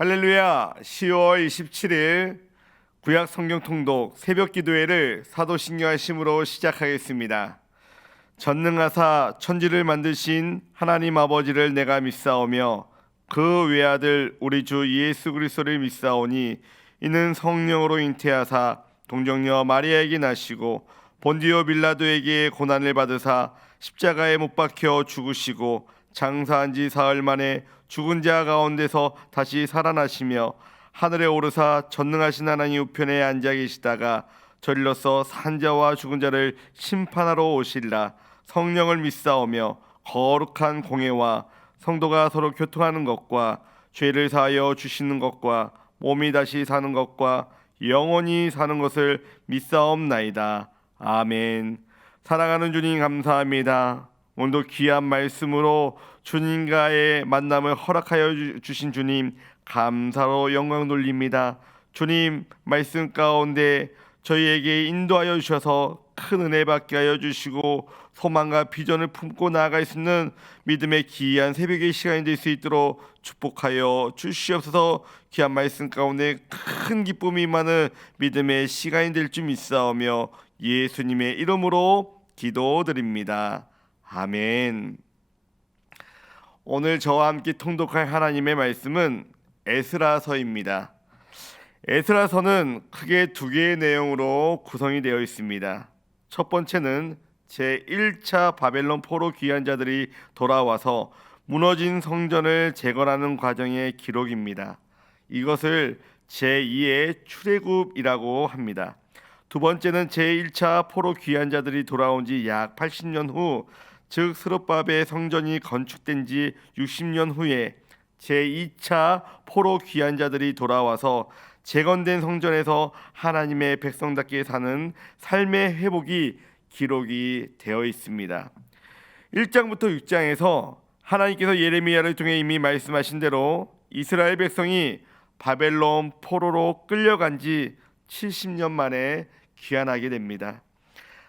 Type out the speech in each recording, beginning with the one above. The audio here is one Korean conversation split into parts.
할렐루야. 10월 27일 구약 성경 통독 새벽 기도회를 사도신경하심으로 시작하겠습니다. 전능하사 천지를 만드신 하나님 아버지를 내가 믿사오며 그 외아들 우리 주 예수 그리스도를 믿사오니 이는 성령으로 잉태하사 동정녀 마리아에게 나시고 본디오 빌라도에게 고난을 받으사 십자가에 못 박혀 죽으시고 장사한 지 사흘 만에 죽은 자 가운데서 다시 살아나시며 하늘에 오르사 전능하신 하나님 우편에 앉아 계시다가 저리로서 산 자와 죽은 자를 심판하러 오실라. 성령을 믿사오며 거룩한 공회와 성도가 서로 교통하는 것과 죄를 사하여 주시는 것과 몸이 다시 사는 것과 영원히 사는 것을 믿사옵나이다. 아멘. 사랑하는 주님 감사합니다. 오늘도 귀한 말씀으로 주님과의 만남을 허락하여 주신 주님 감사로 영광 돌립니다. 주님 말씀 가운데 저희에게 인도하여 주셔서 큰 은혜 받게 하여 주시고 소망과 비전을 품고 나아갈 수 있는 믿음의 귀한 새벽의 시간이 될 수 있도록 축복하여 주시옵소서. 귀한 말씀 가운데 큰 기쁨이 많은 믿음의 시간이 될 줄 믿사오며 예수님의 이름으로 기도드립니다. 아멘. 오늘 저와 함께 통독할 하나님의 말씀은 에스라서입니다. 에스라서는 크게 두 개의 내용으로 구성이 되어 있습니다. 첫 번째는 제1차 바벨론 포로 귀환 자들이 돌아와서 무너진 성전을 재건하는 과정의 기록입니다. 이것을 제2의 출애굽이라고 합니다. 두 번째는 제1차 포로 귀환 자들이 돌아온 지 약 80년 후, 즉 스룹바벨 성전이 건축된 지 60년 후에 제2차 포로 귀환 자들이 돌아와서 재건된 성전에서 하나님의 백성답게 사는 삶의 회복이 기록이 되어 있습니다. 1장부터 6장에서 하나님께서 예레미야를 통해 이미 말씀하신 대로 이스라엘 백성이 바벨론 포로로 끌려간 지 70년 만에 귀환하게 됩니다.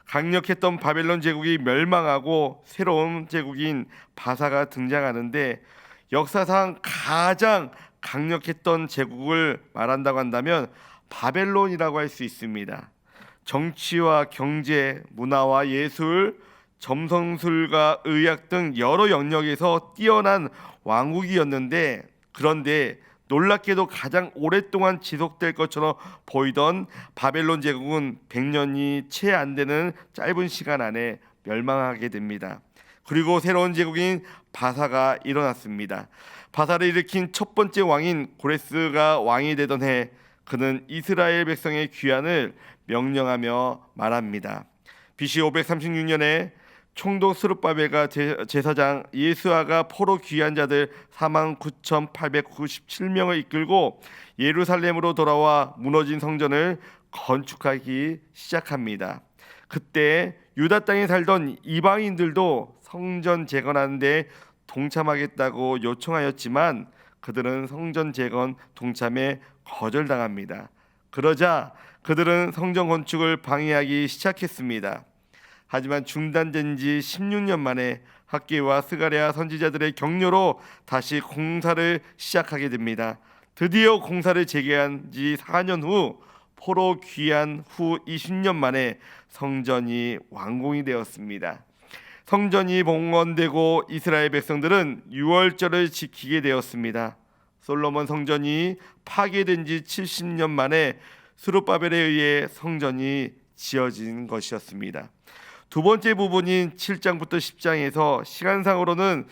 강력했던 바벨론 제국이 멸망하고 새로운 제국인 바사가 등장하는데, 역사상 가장 강력했던 제국을 말한다고 한다면 바벨론이라고 할 수 있습니다. 정치와 경제, 문화와 예술, 점성술과 의학 등 여러 영역에서 뛰어난 왕국이었는데, 그런데 놀랍게도 가장 오랫동안 지속될 것처럼 보이던 바벨론 제국은 100년이 채 안 되는 짧은 시간 안에 멸망하게 됩니다. 그리고 새로운 제국인 바사가 일어났습니다. 바사를 일으킨 첫 번째 왕인 고레스가 왕이 되던 해, 그는 이스라엘 백성의 귀환을 명령하며 말합니다. BC 536년에 총독 스룹바벨과 제사장 예수아가 포로 귀환 자들 49,897명을 이끌고 예루살렘으로 돌아와 무너진 성전을 건축하기 시작합니다. 그때 유다 땅에 살던 이방인들도 성전 재건하는 데 동참하겠다고 요청하였지만 그들은 성전 재건 동참에 거절당합니다. 그러자 그들은 성전 건축을 방해하기 시작했습니다. 하지만 중단된 지 16년 만에 학개와 스가랴 선지자들의 격려로 다시 공사를 시작하게 됩니다. 드디어 공사를 재개한 지 4년 후, 포로 귀환 후 20년 만에 성전이 완공이 되었습니다. 성전이 봉헌되고 이스라엘 백성들은 유월절을 지키게 되었습니다. 솔로몬 성전이 파괴된 지 70년 만에 스룹바벨에 의해 성전이 지어진 것이었습니다. 두 번째 부분인 7장부터 10장에서 시간상으로는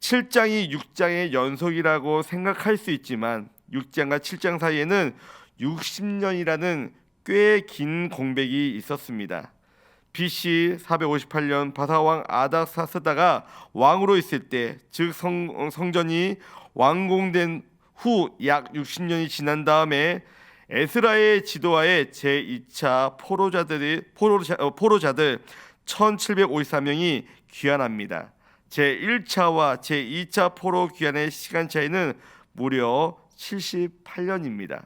7장이 6장의 연속이라고 생각할 수 있지만 6장과 7장 사이에는 60년이라는 꽤 긴 공백이 있었습니다. BC 458년 바사왕 아닥사스다가 왕으로 있을 때, 즉 성전이 완공된 후 약 60년이 지난 다음에 에스라의 지도하에 제2차 포로자들 1754명이 귀환합니다. 제1차와 제2차 포로 귀환의 시간 차이는 무려 78년입니다.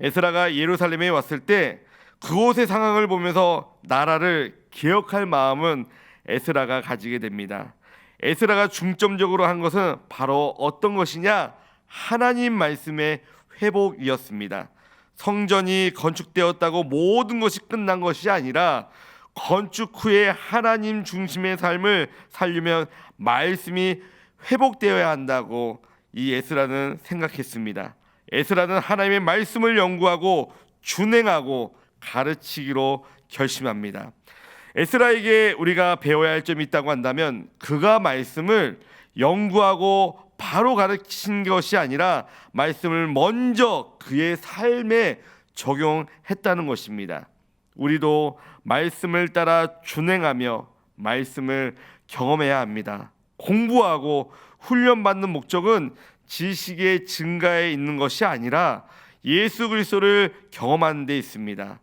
에스라가 예루살렘에 왔을 때 그곳의 상황을 보면서 나라를 개혁할 마음은 에스라가 가지게 됩니다. 에스라가 중점적으로 한 것은 바로 어떤 것이냐? 하나님 말씀의 회복이었습니다. 성전이 건축되었다고 모든 것이 끝난 것이 아니라 건축 후에 하나님 중심의 삶을 살려면 말씀이 회복되어야 한다고 이 에스라는 생각했습니다. 에스라는 하나님의 말씀을 연구하고 준행하고 가르치기로 결심합니다. 에스라에게 우리가 배워야 할 점이 있다고 한다면 그가 말씀을 연구하고 바로 가르친 것이 아니라 말씀을 먼저 그의 삶에 적용했다는 것입니다. 우리도 말씀을 따라 준행하며 말씀을 경험해야 합니다. 공부하고 훈련받는 목적은 지식의 증가에 있는 것이 아니라 예수 그리스도를 경험하는 데 있습니다.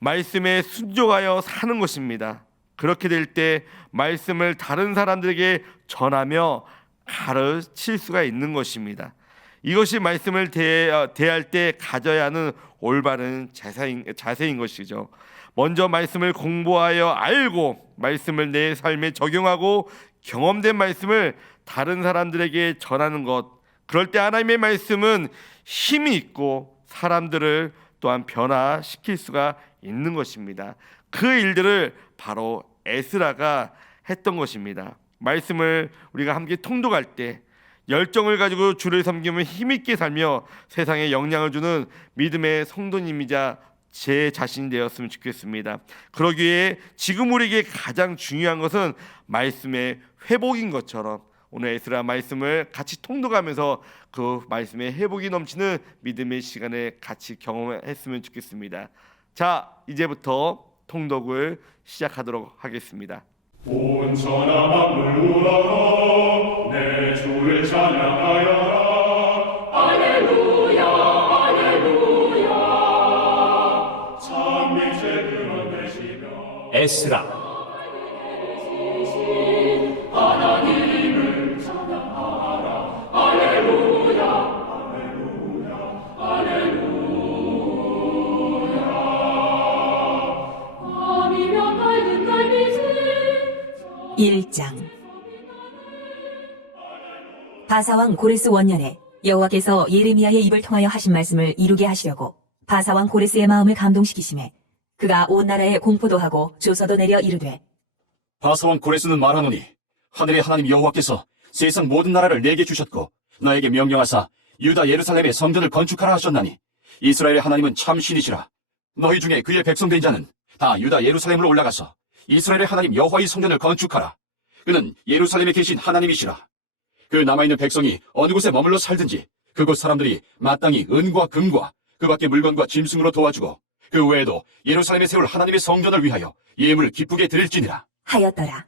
말씀에 순종하여 사는 것입니다. 그렇게 될 때 말씀을 다른 사람들에게 전하며 가르칠 수가 있는 것입니다. 이것이 말씀을 대할 때 가져야 하는 올바른 자세인 것이죠. 먼저 말씀을 공부하여 알고 말씀을 내 삶에 적용하고 경험된 말씀을 다른 사람들에게 전하는 것. 그럴 때 하나님의 말씀은 힘이 있고 사람들을 또한 변화시킬 수가 있는 것입니다. 그 일들을 바로 에스라가 했던 것입니다. 말씀을 우리가 함께 통독할 때 열정을 가지고 주를 섬기며 힘있게 살며 세상에 영향을 주는 믿음의 성도님이자 제 자신이 되었으면 좋겠습니다. 그러기에 지금 우리에게 가장 중요한 것은 말씀의 회복인 것처럼 오늘 에스라 말씀을 같이 통독하면서 그 말씀의 회복이 넘치는 믿음의 시간을 같이 경험했으면 좋겠습니다. 자, 이제부터 통독을 시작하도록 하겠습니다. 온 천하 만물 우러러 내 주를 찬양하여라. 할렐루야 할렐루야. 참 빛의 근원 되시며 에스라 하나님을 찬양하라. 할렐루야 할렐루야 할렐루야. 밤이면 밝은 달빛이 1장 바사왕 고레스 원년에 여호와께서 예레미야의 입을 통하여 하신 말씀을 이루게 하시려고 바사왕 고레스의 마음을 감동시키심에 그가 온 나라에 공포도 하고 조서도 내려 이르되 바사왕 고레스는 말하노니 하늘의 하나님 여호와께서 세상 모든 나라를 내게 주셨고 나에게 명령하사 유다 예루살렘의 성전을 건축하라 하셨나니 이스라엘의 하나님은 참 신이시라. 너희 중에 그의 백성 된 자는 다 유다 예루살렘으로 올라가서 이스라엘의 하나님 여호와의 성전을 건축하라. 그는 예루살렘에 계신 하나님이시라. 그 남아있는 백성이 어느 곳에 머물러 살든지 그곳 사람들이 마땅히 은과 금과 그 밖의 물건과 짐승으로 도와주고 그 외에도 예루살렘에 세울 하나님의 성전을 위하여 예물을 기쁘게 드릴지니라 하였더라.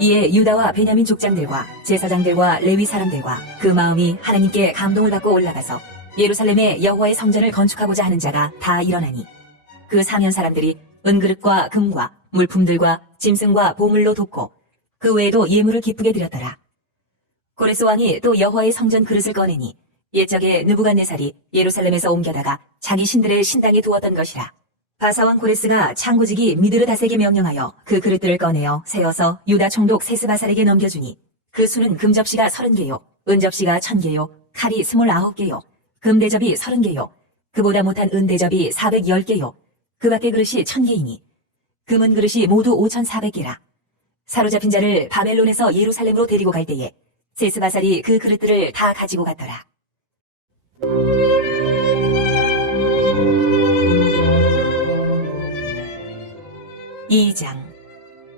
이에 유다와 베냐민 족장들과 제사장들과 레위 사람들과 그 마음이 하나님께 감동을 받고 올라가서 예루살렘에 여호와의 성전을 건축하고자 하는 자가 다 일어나니 그 사면 사람들이 은그릇과 금과 물품들과 짐승과 보물로 돕고 그 외에도 예물을 기쁘게 드렸더라. 고레스 왕이 또 여호와의 성전 그릇을 꺼내니 옛적에 느부갓네살이 예루살렘에서 옮겨다가 자기 신들의 신당에 두었던 것이라. 바사왕 고레스가 창고지기 미드르닷에게 명령하여 그 그릇들을 꺼내어 세어서 유다 총독 세스바살에게 넘겨주니 그 수는 금접시가 30개요 은접시가 1000개요 칼이 29개요 금대접이 30개요 그보다 못한 은대접이 410개요 그 밖의 그릇이 1000개이니 금은 그릇이 모두 5400개라. 사로잡힌 자를 바벨론에서 예루살렘으로 데리고 갈 때에 세스바살이 그 그릇들을 다 가지고 갔더라. (2장)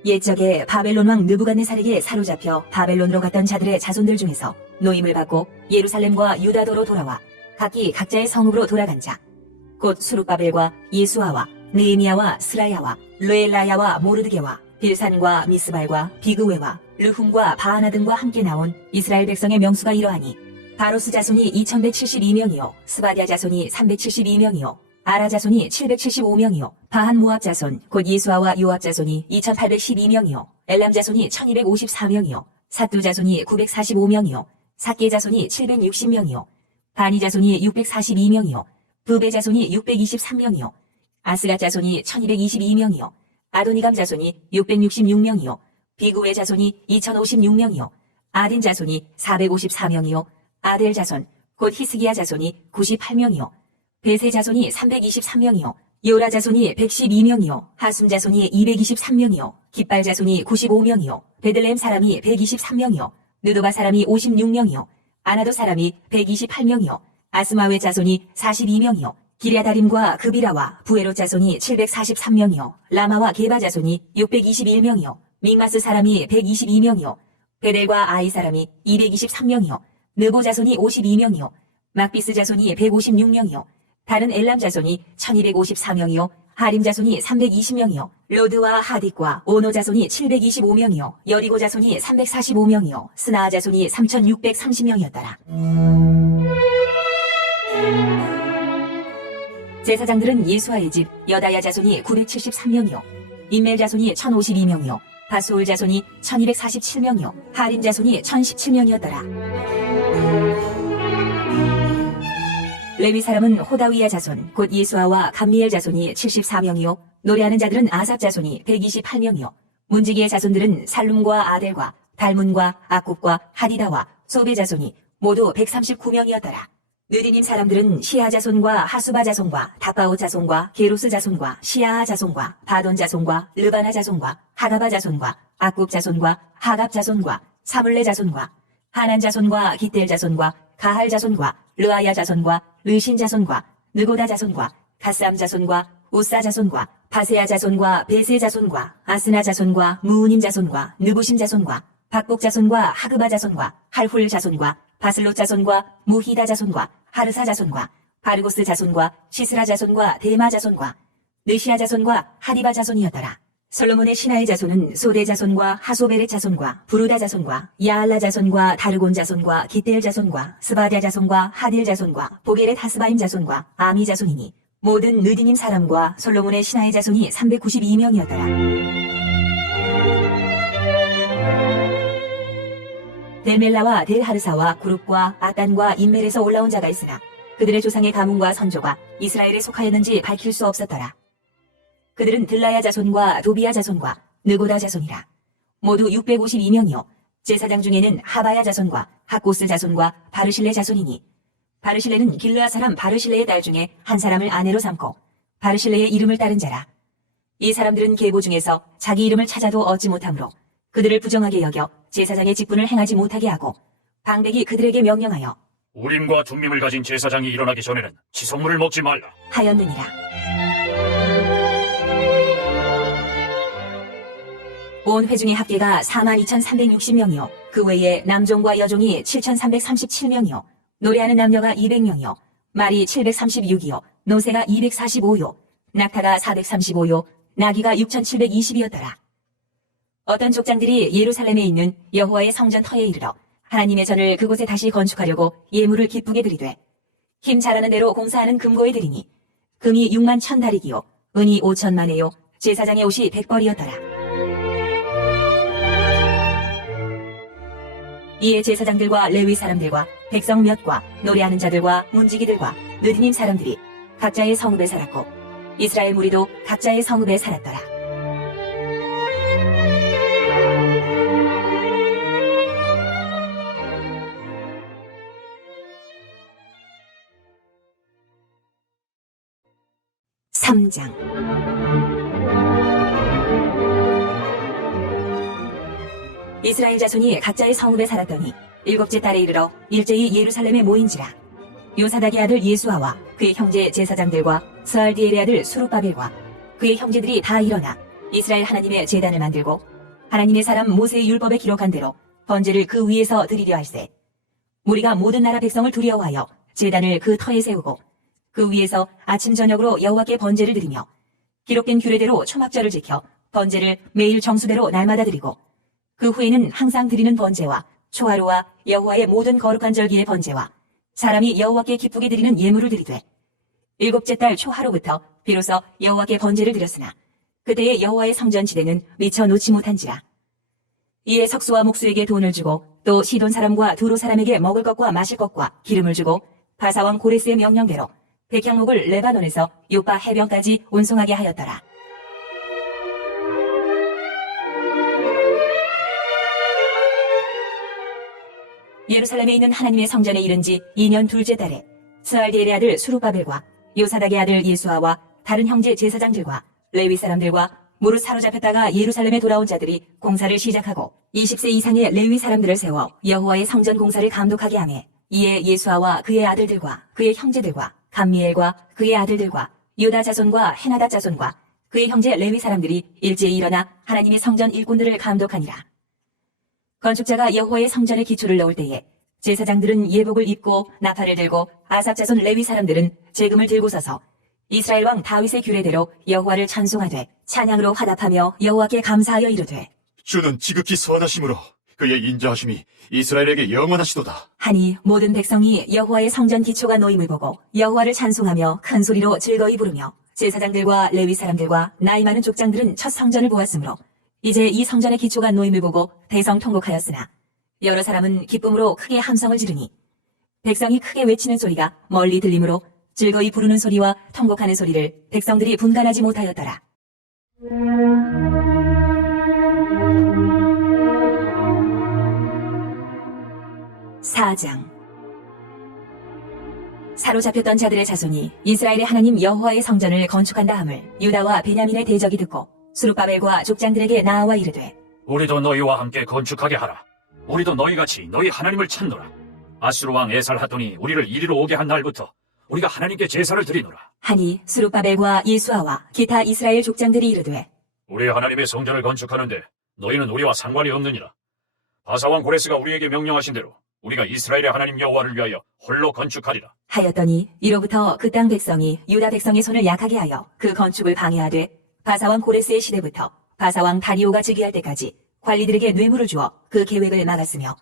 옛적에 바벨론 왕 느부갓네살에게 사로잡혀 바벨론으로 갔던 자들의 자손들 중에서 노임을 받고 예루살렘과 유다도로 돌아와 각기 각자의 성읍으로 돌아간 자 곧 수룹바벨과 예수아와 느헤미야와 스라야와 르엘라야와 모르드게와 빌산과 미스발과 비그웨와 르훔과 바하나 등과 함께 나온 이스라엘 백성의 명수가 이러하니 바로스 자손이 2172명이요 스바디아 자손이 372명이요 아라 자손이 775명이요 바한 모압 자손 곧 예수아와 요압 자손이 2812명이요 엘람 자손이 1254명이요 사뚜 자손이 945명이요 삭게 자손이 760명이요 바니 자손이 642명이요 부베 자손이 623명이요 아스가 자손이 1222명이요 아도니감 자손이 666명이요 비구의 자손이 2056명이요 아딘 자손이 454명이요 아델 자손 곧 히스기야 자손이 98명이요 베세 자손이 323명이요 요라 자손이 112명이요 하숨 자손이 223명이요 깃발 자손이 95명이요 베들레헴 사람이 123명이요 느도바 사람이 56명이요 아나도 사람이 128명이요 아스마웨 자손이 42명이요 기랴다림과 그비라와 부에로 자손이 743명이요 라마와 게바 자손이 621명이요 믹마스 사람이 122명이요 베델과 아이 사람이 223명이요 느보 자손이 52명이요 막비스 자손이 156명이요 다른 엘람 자손이 1254명이요 하림 자손이 320명이요 로드와 하딕과 오노 자손이 725명이요 여리고 자손이 345명이요 스나아 자손이 3630명이었더라. 제사장들은 예수아의 집 여다야 자손이 973명이요 인멜 자손이 1052명이요 바수울 자손이 1247명이요 하림 자손이 1017명이었더라. 레위 사람은 호다위야 자손 곧 예수아와 감미엘 자손이 74명이요 노래하는 자들은 아삽 자손이 128명이요 문지기의 자손들은 살룸과 아델과 달문과 아굽과 하디다와 소베 자손이 모두 139명이었더라. 느디님 사람들은 시아 자손과 하수바 자손과 다바오 자손과 게로스 자손과 시아아 자손과 바돈 자손과 르바나 자손과 하가바 자손과 아굽 자손과 하갑 자손과 사물레 자손과 하난 자손과 기델 자손과 가할 자손과 르아야 자손과 르신 자손과 느고다 자손과 가쌈 자손과 우사 자손과 바세아 자손과 베세 자손과 아스나 자손과 무우님 자손과 느부심 자손과 박복 자손과 하그바 자손과 할훌 자손과 바슬롯 자손과 무히다 자손과 하르사 자손과 바르고스 자손과 시스라 자손과 데마 자손과 느시아 자손과 하디바 자손이었더라. 솔로몬의 신하의 자손은 소대 자손과 하소베렛 자손과 부르다 자손과 야알라 자손과 다르곤 자손과 기델 자손과 스바랴 자손과 하딜 자손과 보게렛 하스바임 자손과 아미 자손이니 모든 느디님 사람과 솔로몬의 신하의 자손이 392명이었더라. 델멜라와 델하르사와 구룹과 아단과 인멜에서 올라온 자가 있으나 그들의 조상의 가문과 선조가 이스라엘에 속하였는지 밝힐 수 없었더라. 그들은 들라야 자손과 도비야 자손과 느고다 자손이라. 모두 652명이요. 제사장 중에는 하바야 자손과 학고스 자손과 바르실레 자손이니 바르실레는 길르아 사람 바르실레의 딸 중에 한 사람을 아내로 삼고 바르실레의 이름을 따른 자라. 이 사람들은 계보 중에서 자기 이름을 찾아도 얻지 못하므로 그들을 부정하게 여겨 제사장의 직분을 행하지 못하게 하고 방백이 그들에게 명령하여 우림과 둠밈을 가진 제사장이 일어나기 전에는 지성물을 먹지 말라. 하였느니라. 온 회중의 합계가 42,360명이요. 그 외에 남종과 여종이 7,337명이요. 노래하는 남녀가 200명이요. 말이 736이요. 노새가 245요. 낙타가 435요. 나귀가 6,720이었더라. 어떤 족장들이 예루살렘에 있는 여호와의 성전 터에 이르러 하나님의 전을 그곳에 다시 건축하려고 예물을 기쁘게 드리되 힘 잘하는 대로 공사하는 금고에 드리니 금이 6만 1,000다리기요. 은이 5,000만에요. 제사장의 옷이 100벌이었더라. 이에 제사장들과 레위 사람들과 백성 몇과 노래하는 자들과 문지기들과 느디님 사람들이 각자의 성읍에 살았고 이스라엘 무리도 각자의 성읍에 살았더라. (3장) 이스라엘 자손이 각자의 성읍에 살았더니 일곱째 달에 이르러 일제히 예루살렘에 모인지라. 요사닥의 아들 예수아와 그의 형제 제사장들과 스알디엘의 아들 수룹바벨과 그의 형제들이 다 일어나 이스라엘 하나님의 제단을 만들고 하나님의 사람 모세의 율법에 기록한 대로 번제를 그 위에서 드리려 할세. 무리가 모든 나라 백성을 두려워하여 제단을 그 터에 세우고 그 위에서 아침 저녁으로 여호와께 번제를 드리며 기록된 규례대로 초막절을 지켜 번제를 매일 정수대로 날마다 드리고 그 후에는 항상 드리는 번제와 초하루와 여호와의 모든 거룩한 절기의 번제와 사람이 여호와께 기쁘게 드리는 예물을 드리되 일곱째 달 초하루부터 비로소 여호와께 번제를 드렸으나 그때의 여호와의 성전 지대는 미처 놓지 못한지라. 이에 석수와 목수에게 돈을 주고 또 시돈 사람과 두로 사람에게 먹을 것과 마실 것과 기름을 주고 바사왕 고레스의 명령대로 백향목을 레바논에서 요파 해변까지 운송하게 하였더라. 예루살렘에 있는 하나님의 성전에 이른 지 2년 둘째 달에 스알디엘의 아들 수룹바벨과 요사닥의 아들 예수아와 다른 형제 제사장들과 레위 사람들과 무릇 사로잡혔다가 예루살렘에 돌아온 자들이 공사를 시작하고 20세 이상의 레위 사람들을 세워 여호와의 성전 공사를 감독하게 하매 이에 예수아와 그의 아들들과 그의 형제들과 감미엘과 그의 아들들과 유다 자손과 헤나다 자손과 그의 형제 레위 사람들이 일제히 일어나 하나님의 성전 일꾼들을 감독하니라. 건축자가 여호와의 성전에 기초를 넣을 때에 제사장들은 예복을 입고 나팔을 들고 아삽 자손 레위 사람들은 제금을 들고 서서 이스라엘 왕 다윗의 규례대로 여호와를 찬송하되 찬양으로 화답하며 여호와께 감사하여 이르되 주는 지극히 선하심으로 그의 인자하심이 이스라엘에게 영원하시도다. 하니 모든 백성이 여호와의 성전 기초가 놓임을 보고 여호와를 찬송하며 큰 소리로 즐거이 부르며 제사장들과 레위 사람들과 나이 많은 족장들은 첫 성전을 보았으므로 이제 이 성전의 기초가 놓임을 보고 대성 통곡하였으나 여러 사람은 기쁨으로 크게 함성을 지르니 백성이 크게 외치는 소리가 멀리 들리므로 즐거이 부르는 소리와 통곡하는 소리를 백성들이 분간하지 못하였더라. 4장 사로잡혔던 자들의 자손이 이스라엘의 하나님 여호와의 성전을 건축한다 함을 유다와 베냐민의 대적이 듣고 수룹바벨과 족장들에게 나아와 이르되 우리도 너희와 함께 건축하게 하라. 우리도 너희같이 너희 하나님을 찾노라. 아수르 왕 에살하돈이 우리를 이리로 오게 한 날부터 우리가 하나님께 제사를 드리노라. 하니 수룹바벨과 예수아와 기타 이스라엘 족장들이 이르되 우리 하나님의 성전을 건축하는데 너희는 우리와 상관이 없느니라. 바사왕 고레스가 우리에게 명령하신 대로 우리가 이스라엘의 하나님 여호와를 위하여 홀로 건축하리라. 하였더니 이로부터 그 땅 백성이 유다 백성의 손을 약하게 하여 그 건축을 방해하되 바사왕 고레스의 시대부터 바사왕 다리오가 즉위할 때까지 관리들에게 뇌물을 주어 그 계획을 막았으며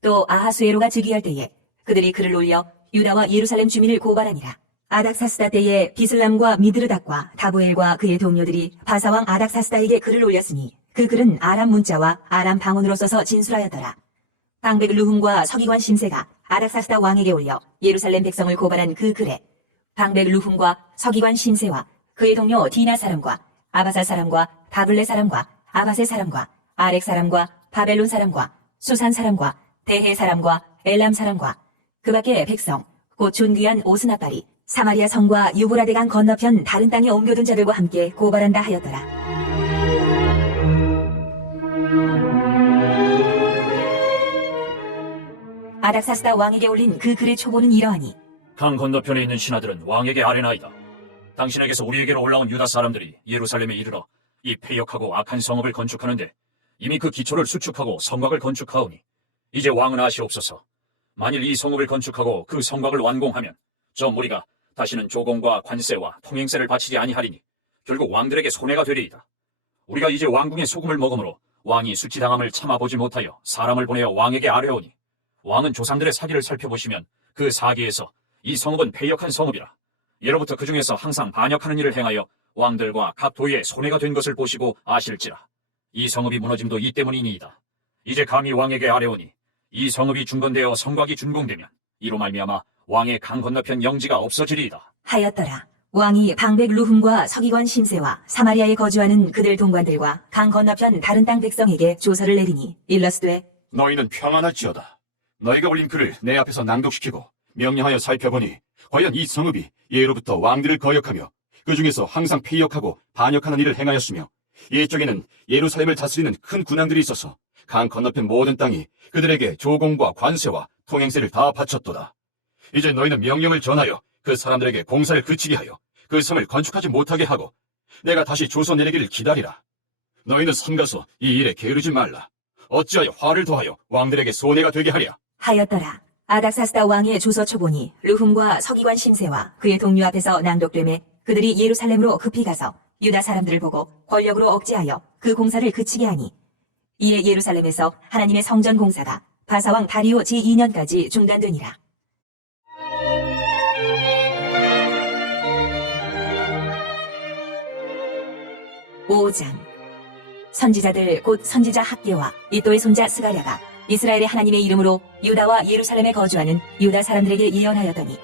또 아하수에로가 즉위할 때에 그들이 글을 올려 유다와 예루살렘 주민을 고발하니라. 아닥사스다 때에 비슬람과 미드르닥과 다부엘과 그의 동료들이 바사왕 아닥사스다에게 글을 올렸으니 그 글은 아람 문자와 아람 방언으로 써서 진술하였더라. 방백 루훔과 서기관 심세가 아닥사스다 왕에게 올려 예루살렘 백성을 고발한 그 글에 방백 루훔과 서기관 심세와 그의 동료 디나 사람과 아바사 사람과 바블레 사람과 아바세 사람과 아렉 사람과 바벨론 사람과 수산 사람과 대해 사람과 엘람 사람과 그 밖의 백성 곧 존귀한 오스나발이 사마리아 성과 유브라데강 건너편 다른 땅에 옮겨둔 자들과 함께 고발한다 하였더라. 아닥사스다 왕에게 올린 그 글의 초보는 이러하니 강 건너편에 있는 신하들은 왕에게 아뢰나이다. 당신에게서 우리에게로 올라온 유다 사람들이 예루살렘에 이르러 이 패역하고 악한 성읍을 건축하는데 이미 그 기초를 수축하고 성곽을 건축하오니 이제 왕은 아시옵소서. 만일 이 성읍을 건축하고 그 성곽을 완공하면 저 무리가 다시는 조공과 관세와 통행세를 바치지 아니하리니 결국 왕들에게 손해가 되리이다. 우리가 이제 왕궁의 소금을 먹음으로 왕이 수치당함을 참아보지 못하여 사람을 보내어 왕에게 아뢰오니 왕은 조상들의 사기를 살펴보시면 그 사기에서 이 성읍은 패역한 성읍이라. 예로부터 그 중에서 항상 반역하는 일을 행하여 왕들과 각 도에 손해가 된 것을 보시고 아실지라. 이 성읍이 무너짐도 이 때문이니이다. 이제 감히 왕에게 아뢰오니 이 성읍이 중건되어 성곽이 준공되면 이로 말미암아 왕의 강 건너편 영지가 없어지리이다. 하였더라. 왕이 방백 루훔과 서기관 심세와 사마리아에 거주하는 그들 동관들과 강 건너편 다른 땅 백성에게 조서를 내리니 일러스되 너희는 평안할지어다. 너희가 올린 글을 내 앞에서 낭독시키고 명령하여 살펴보니 과연 이 성읍이 예로부터 왕들을 거역하며 그 중에서 항상 패역하고 반역하는 일을 행하였으며 이쪽에는 예루살렘을 다스리는 큰 군왕들이 있어서 강 건너편 모든 땅이 그들에게 조공과 관세와 통행세를 다 바쳤도다. 이제 너희는 명령을 전하여 그 사람들에게 공사를 그치게 하여 그 성을 건축하지 못하게 하고 내가 다시 조서 내리기를 기다리라. 너희는 삼가서 이 일에 게으르지 말라. 어찌하여 화를 더하여 왕들에게 손해가 되게 하랴. 하였더라. 아닥사스다 왕의 조서 초본이 루훔과 서기관 심세와 그의 동료 앞에서 낭독되매 그들이 예루살렘으로 급히 가서 유다 사람들을 보고 권력으로 억제하여 그 공사를 그치게 하니 이에 예루살렘에서 하나님의 성전 공사가 바사왕 다리오 제2년까지 중단되니라. (5장) 선지자들 곧 선지자 학계와 이또의 손자 스가랴가 이스라엘의 하나님의 이름으로 유다와 예루살렘에 거주하는 유다 사람들에게 예언하였더니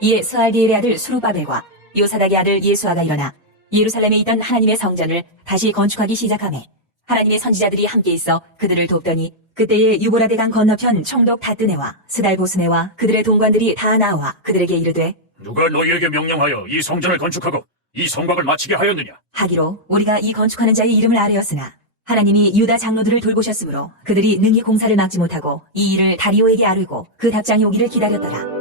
이에 스알디엘의 아들 수룹바벨과 요사닥의 아들 예수아가 일어나 예루살렘에 있던 하나님의 성전을 다시 건축하기 시작하매 하나님의 선지자들이 함께 있어 그들을 돕더니 그때에 유보라데강 건너편 총독 다뜨네와 스달보스네와 그들의 동관들이 다 나와 그들에게 이르되 누가 너희에게 명령하여 이 성전을 건축하고 이 성곽을 마치게 하였느냐? 하기로 우리가 이 건축하는 자의 이름을 아뢰었으나 하나님이 유다 장로들을 돌보셨으므로 그들이 능히 공사를 막지 못하고 이 일을 다리오에게 아뢰고 그 답장이 오기를 기다렸더라.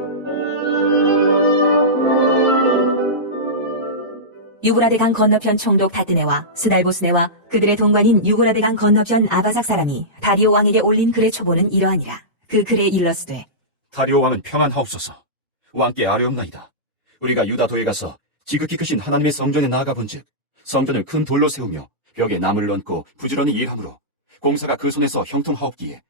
유브라데강 건너편 총독 다뜨네와 스달보스네와 그들의 동관인 유브라데강 건너편 아바삭 사람이 다리오 왕에게 올린 글의 초보는 이러하니라. 그 글에 일렀으되 다리오 왕은 평안하옵소서. 왕께 아뢰옵나이다. 우리가 유다도에 가서 지극히 크신 하나님의 성전에 나아가 본즉 성전을 큰 돌로 세우며 벽에 나무를 얹고 부지런히 일하므로 공사가 그 손에서 형통하옵기에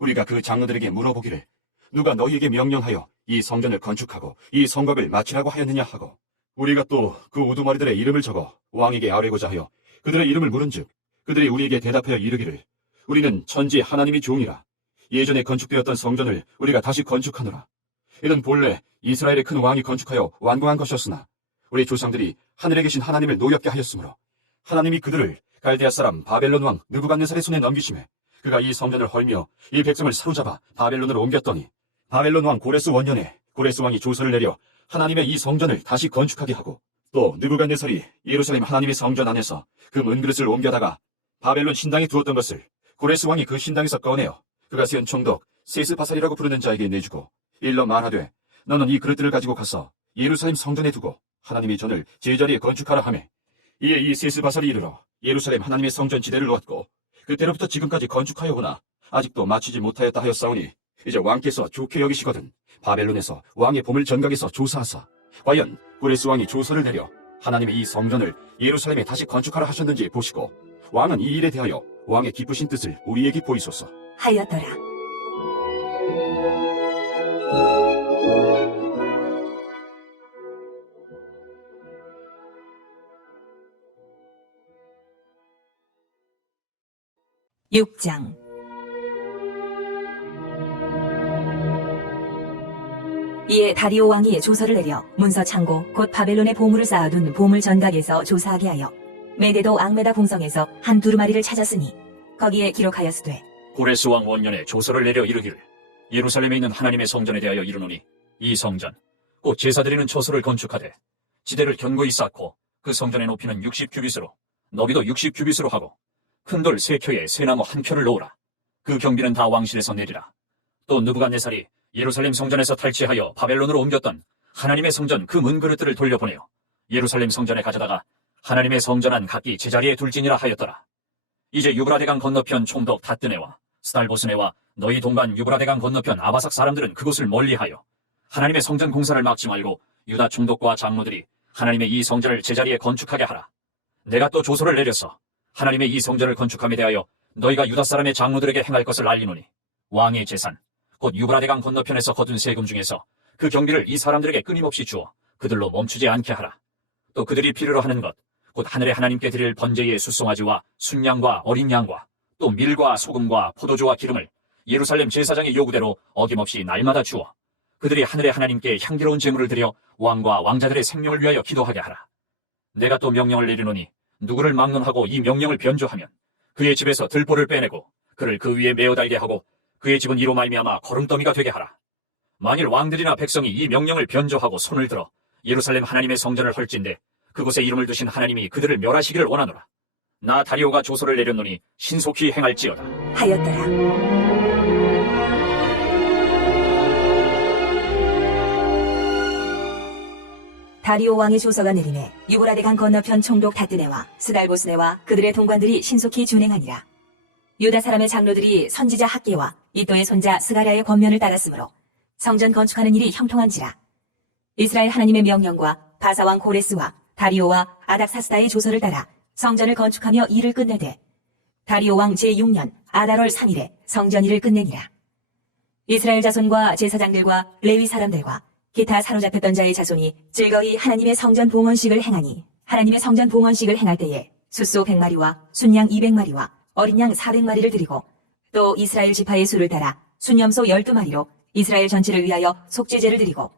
우리가 그 장로들에게 물어보기를 누가 너희에게 명령하여 이 성전을 건축하고 이 성곽을 마치라고 하였느냐 하고 우리가 또 그 우두머리들의 이름을 적어 왕에게 아뢰고자 하여 그들의 이름을 물은즉 그들이 우리에게 대답하여 이르기를 우리는 천지 하나님이 종이라 예전에 건축되었던 성전을 우리가 다시 건축하노라. 이는 본래 이스라엘의 큰 왕이 건축하여 완공한 것이었으나 우리 조상들이 하늘에 계신 하나님을 노엽게 하였으므로 하나님이 그들을 갈대아 사람 바벨론 왕 느부갓네살의 손에 넘기심에 그가 이 성전을 헐며 이 백성을 사로잡아 바벨론으로 옮겼더니 바벨론 왕 고레스 원년에 고레스 왕이 조서를 내려 하나님의 이 성전을 다시 건축하게 하고 또 느부갓네살이 예루살렘 하나님의 성전 안에서 그 문그릇을 옮겨다가 바벨론 신당에 두었던 것을 고레스 왕이 그 신당에서 꺼내어 그가 세운 총독 세스바살이라고 부르는 자에게 내주고 일러 말하되 너는 이 그릇들을 가지고 가서 예루살렘 성전에 두고 하나님의 전을 제자리에 건축하라 하매 이에 이 세스바살이 이르러 예루살렘 하나님의 성전 지대를 놓았고 그때로부터 지금까지 건축하여 오나 아직도 마치지 못하였다 하였사오니 이제 왕께서 좋게 여기시거든 바벨론에서 왕의 보물 전각에서 조사하사 과연 고레스 왕이 조서를 내려 하나님의 이 성전을 예루살렘에 다시 건축하라 하셨는지 보시고 왕은 이 일에 대하여 왕의 기쁘신 뜻을 우리에게 보이소서 하였더라. (6장) 이에 다리오 왕이 조서를 내려 문서 창고 곧 바벨론의 보물을 쌓아둔 보물 전각에서 조사하게 하여 메데도 앙메다 궁성에서 한 두루마리를 찾았으니 거기에 기록하였으되 고레스 왕 원년에 조서를 내려 이르기를 예루살렘에 있는 하나님의 성전에 대하여 이르노니 이 성전 곧 제사드리는 처소를 건축하되 지대를 견고히 쌓고 그 성전의 높이는 60규빗으로 너비도 60규빗으로 하고 큰 돌 3켜에 쇠나무 1켜를 놓으라. 그 경비는 다 왕실에서 내리라. 또 느부갓네살이 예루살렘 성전에서 탈취하여 바벨론으로 옮겼던 하나님의 성전 그 문그릇들을 돌려보내어 예루살렘 성전에 가져다가 하나님의 성전 안 각기 제자리에 둘지니라 하였더라. 이제 유브라데강 건너편 총독 다뜨네와 스달보스네와 너희 동반 유브라데강 건너편 아바삭 사람들은 그곳을 멀리하여 하나님의 성전 공사를 막지 말고 유다 총독과 장로들이 하나님의 이 성전을 제자리에 건축하게 하라. 내가 또 조서를 내려서 하나님의 이 성전을 건축함에 대하여 너희가 유다 사람의 장로들에게 행할 것을 알리노니 왕의 재산 곧 유브라데강 건너편에서 거둔 세금 중에서 그 경비를 이 사람들에게 끊임없이 주어 그들로 멈추지 않게 하라. 또 그들이 필요로 하는 것 곧 하늘의 하나님께 드릴 번제의 숫송아지와 순양과 어린 양과 또 밀과 소금과 포도주와 기름을 예루살렘 제사장의 요구대로 어김없이 날마다 주어 그들이 하늘의 하나님께 향기로운 제물을 드려 왕과 왕자들의 생명을 위하여 기도하게 하라. 내가 또 명령을 내리노니 누구를 막론하고 이 명령을 변조하면 그의 집에서 들보를 빼내고 그를 그 위에 메어 달게 하고 그의 집은 이로 말미암아 거름더미가 되게 하라. 만일 왕들이나 백성이 이 명령을 변조하고 손을 들어 예루살렘 하나님의 성전을 헐진대 그곳에 이름을 두신 하나님이 그들을 멸하시기를 원하노라. 나 다리오가 조서를 내렸노니 신속히 행할지어다. 하였더라. 다리오 왕의 조서가 내림에 유브라데강 건너편 총독 다뜨네와 스달보스네와 그들의 동관들이 신속히 준행하니라. 유다 사람의 장로들이 선지자 학계와 이또의 손자 스가랴의 권면을 따랐으므로 성전 건축하는 일이 형통한지라. 이스라엘 하나님의 명령과 바사왕 고레스와 다리오와 아닥사스다의 조서를 따라 성전을 건축하며 일을 끝내되 다리오 왕 제6년 아달월 3일에 성전 일을 끝내니라. 이스라엘 자손과 제사장들과 레위 사람들과 기타 사로잡혔던 자의 자손이 즐거이 하나님의 성전 봉헌식을 행하니 하나님의 성전 봉헌식을 행할 때에 숫소 100마리와 순양 200마리와 어린 양 400마리를 드리고 또 이스라엘 지파의 수를 따라 순염소 12마리로 이스라엘 전체를 위하여 속죄제를 드리고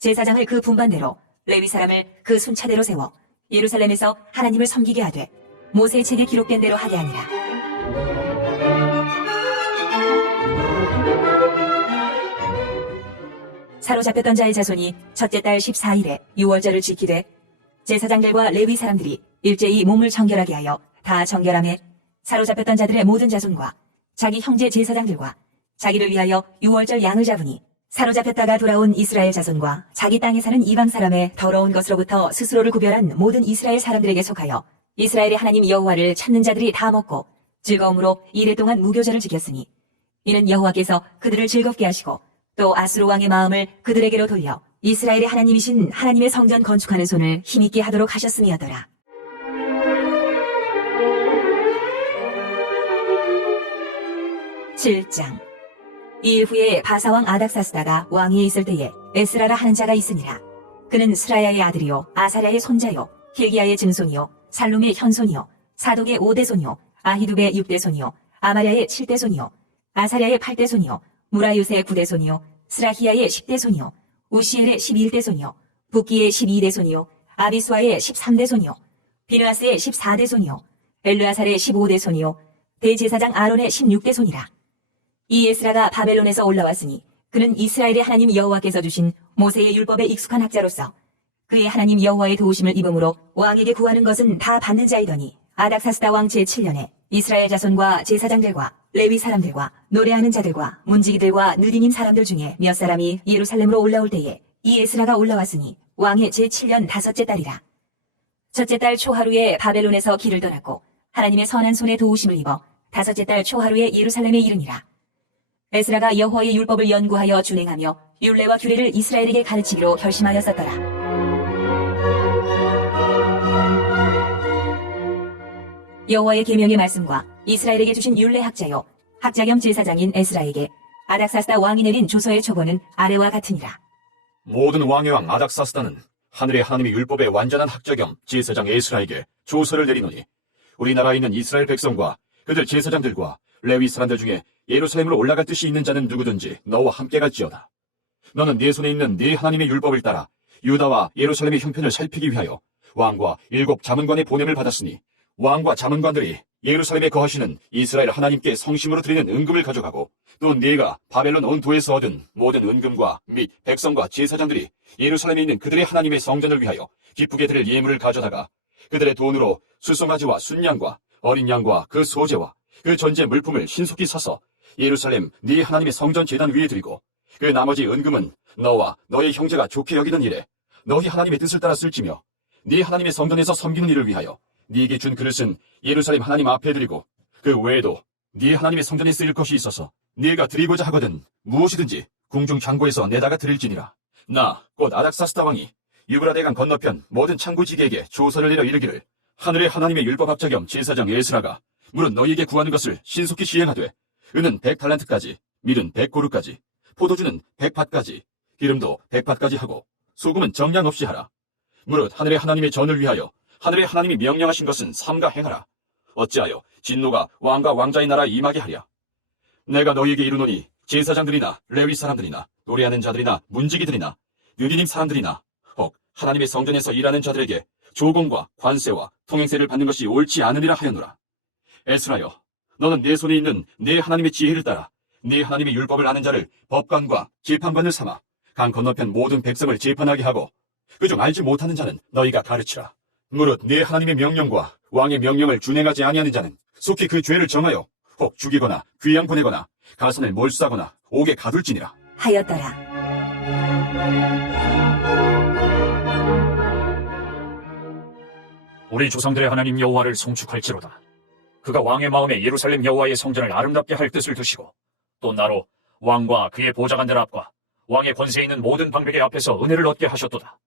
제사장을 그 분반대로 레위 사람을 그 순차대로 세워 예루살렘에서 하나님을 섬기게 하되 모세의 책에 기록된 대로 하게 하니라. 사로잡혔던 자의 자손이 첫째 달 14일에 유월절을 지키되 제사장들과 레위 사람들이 일제히 몸을 정결하게 하여 다 정결함에 사로잡혔던 자들의 모든 자손과 자기 형제 제사장들과 자기를 위하여 유월절 양을 잡으니 사로잡혔다가 돌아온 이스라엘 자손과 자기 땅에 사는 이방 사람의 더러운 것으로부터 스스로를 구별한 모든 이스라엘 사람들에게 속하여 이스라엘의 하나님 여호와를 찾는 자들이 다 먹고 즐거움으로 이래 동안 무교절을 지켰으니 이는 여호와께서 그들을 즐겁게 하시고 또 아수르 왕의 마음을 그들에게로 돌려 이스라엘의 하나님이신 하나님의 성전 건축하는 손을 힘있게 하도록 하셨음이었더라. (7장) 이일 후에 바사왕 아닥사스다가 왕위에 있을 때에 에스라라 하는 자가 있으니라. 그는 스라야의 아들이요 아사랴의 손자요 힐기야의 증손이요 살룸의 현손이요 사독의 5대손이요 아히두베의 6대손이요 아마랴의 7대손이요 아사랴의 8대손이요 무라윳의 9대손이요 스라히야의 10대손이요 우시엘의 11대손이요 붓기의 12대손이요 아비수아의 13대손이요 비느하스의 14대손이요 엘르아살의 15대손이요 대제사장 아론의 16대손이라. 이 에스라가 바벨론에서 올라왔으니 그는 이스라엘의 하나님 여호와께서 주신 모세의 율법에 익숙한 학자로서 그의 하나님 여호와의 도우심을 입음으로 왕에게 구하는 것은 다 받는 자이더니 아닥사스다 왕 제7년에 이스라엘 자손과 제사장들과 레위 사람들과 노래하는 자들과 문지기들과 느디님 사람들 중에 몇 사람이 예루살렘으로 올라올 때에 이 에스라가 올라왔으니 왕의 제7년 5째 달이라. 첫째 달 초하루에 바벨론에서 길을 떠났고 하나님의 선한 손에 도우심을 입어 5째 달 초하루에 예루살렘에 이르니라. 에스라가 여호와의 율법을 연구하여 준행하며 율례와 규례를 이스라엘에게 가르치기로 결심하였었더라. 여호와의 계명의 말씀과 이스라엘에게 주신 율례 학자요 학자 겸 제사장인 에스라에게 아닥사스다 왕이 내린 조서의 초본은 아래와 같으니라. 모든 왕의 왕 아닥사스다는 하늘의 하나님의 율법의 완전한 학자 겸 제사장 에스라에게 조서를 내리노니 우리나라에 있는 이스라엘 백성과 그들 제사장들과 레위 사람들 중에 예루살렘으로 올라갈 뜻이 있는 자는 누구든지 너와 함께 갈지어다. 너는 네 손에 있는 네 하나님의 율법을 따라 유다와 예루살렘의 형편을 살피기 위하여 왕과 7 자문관의 보냄을 받았으니 왕과 자문관들이 예루살렘에 거하시는 이스라엘 하나님께 성심으로 드리는 은금을 가져가고 또 네가 바벨론 온도에서 얻은 모든 은금과 및 백성과 제사장들이 예루살렘에 있는 그들의 하나님의 성전을 위하여 기쁘게 드릴 예물을 가져다가 그들의 돈으로 수송아지와 순양과 어린 양과 그 소재와 그 전제 물품을 신속히 사서 예루살렘 네 하나님의 성전 제단 위에 드리고 그 나머지 은금은 너와 너의 형제가 좋게 여기는 일에 너희 하나님의 뜻을 따라 쓸지며 네 하나님의 성전에서 섬기는 일을 위하여 네게 준 그릇은 예루살렘 하나님 앞에 드리고 그 외에도 네 하나님의 성전에 쓰일 것이 있어서 네가 드리고자 하거든 무엇이든지 궁중 창고에서 내다가 드릴지니라. 나 곧 아닥사스다 왕이 유브라데강 건너편 모든 창고지기에게 조서를 내려 이르기를 하늘의 하나님의 율법 학자 겸 제사장 에스라가 물은 너희에게 구하는 것을 신속히 시행하되 은은 100달란트까지 밀은 100고루까지 포도주는 100밭까지 기름도 100밭까지 하고 소금은 정량 없이 하라. 무릇 하늘의 하나님의 전을 위하여 하늘의 하나님이 명령하신 것은 삼가 행하라. 어찌하여 진노가 왕과 왕자의 나라에 임하게 하랴. 내가 너희에게 이르노니 제사장들이나 레위 사람들이나 노래하는 자들이나 문지기들이나 느디님 사람들이나 혹 하나님의 성전에서 일하는 자들에게 조공과 관세와 통행세를 받는 것이 옳지 않으리라 하였노라. 에스라여, 너는 내 손에 있는 내 하나님의 지혜를 따라 네 하나님의 율법을 아는 자를 법관과 재판관을 삼아 강 건너편 모든 백성을 재판하게 하고 그중 알지 못하는 자는 너희가 가르치라. 무릇 네 하나님의 명령과 왕의 명령을 준행하지 아니하는 자는 속히 그 죄를 정하여 혹 죽이거나 귀양 보내거나 가산을 몰수하거나 옥에 가둘지니라 하였더라. 우리 조상들의 하나님 여호와를 송축할지로다. 그가 왕의 마음에 예루살렘 여호와의 성전을 아름답게 할 뜻을 두시고 또 나로 왕과 그의 보좌관들 앞과 왕의 권세에 있는 모든 방백의 앞에서 은혜를 얻게 하셨도다.